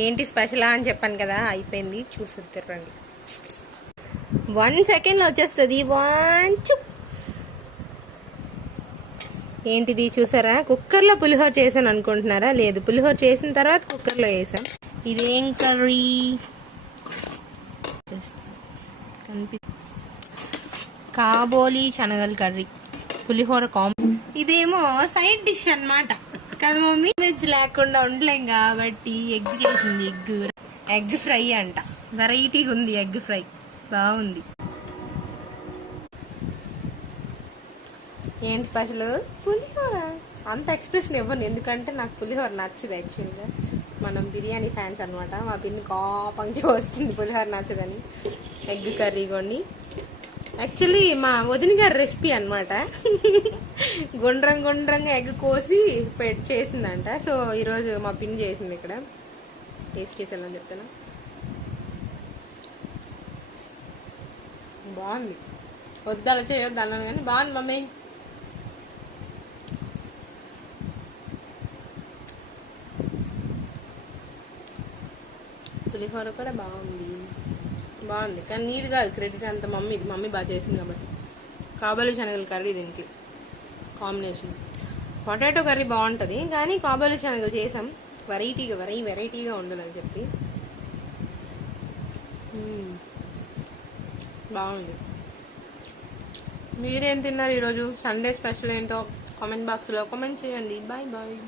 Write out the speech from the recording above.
ఏంటి స్పెషలా అని చెప్పాను కదా, అయిపోయింది. చూసి రండి. 1 సెకండ్లో వచ్చేస్తుంది. ఏంటిది చూసారా? కుక్కర్లో పులిహోర చేశాను అనుకుంటున్నారా? లేదు, పులిహోర చేసిన తర్వాత కుక్కర్లో వేసాం. ఇదేం కర్రీ కాబోలి శనగల కర్రీ, పులిహోర ఇదేమో సైడ్ డిష్ అన్నమాట కదా మమ్మీ. వెజ్ లేకుండా ఉండలేం కాబట్టి ఎగ్ చేసింది. ఎగ్ ఫ్రై అంట, వెరైటీగా ఉంది. ఎగ్ ఫ్రై బాగుంది. ఏంటి స్పెషల్? పులిహోర. అంత ఎక్స్ప్రెషన్ ఇవ్వను, ఎందుకంటే నాకు పులిహోర నచ్చదు. యాక్చువల్గా మనం బిర్యానీ ఫ్యాన్స్ అనమాట. మా పిన్ని కోపంగా వస్తుంది పులిహోర నచ్చదని. ఎగ్ కర్రీ కొన్ని యాక్చువల్లీ మా వదిన గారి రెసిపీ అనమాట. గుండ్రంగా ఎగ్ కోసి చేసిందంట. సో ఈరోజు మా పిన్ని చేసింది. ఇక్కడ టేస్ట్ చేసేయాలని చెప్తాను. బాగుంది. వద్దు అలా చేయొద్దు అన్నాను కానీ బాగుంది మమ్మీ. పులిహోర కూడా బాగుంది కానీ నీట్ కాదు. క్రెడిట్ అంత మమ్మీ బాగా చేసింది కాబట్టి. కాబోలి శనగల కర్రీ దీనికి కాంబినేషన్. పొటాటో కర్రీ బాగుంటుంది కానీ కాబోలి శనగలు చేసాం వెరైటీగా ఉండాలని చెప్పి. బాగుంది. మీరేం తిన్నారు ఈరోజు? సండే స్పెషల్ ఏంటో కామెంట్ బాక్స్లో కామెంట్ చేయండి. బాయ్.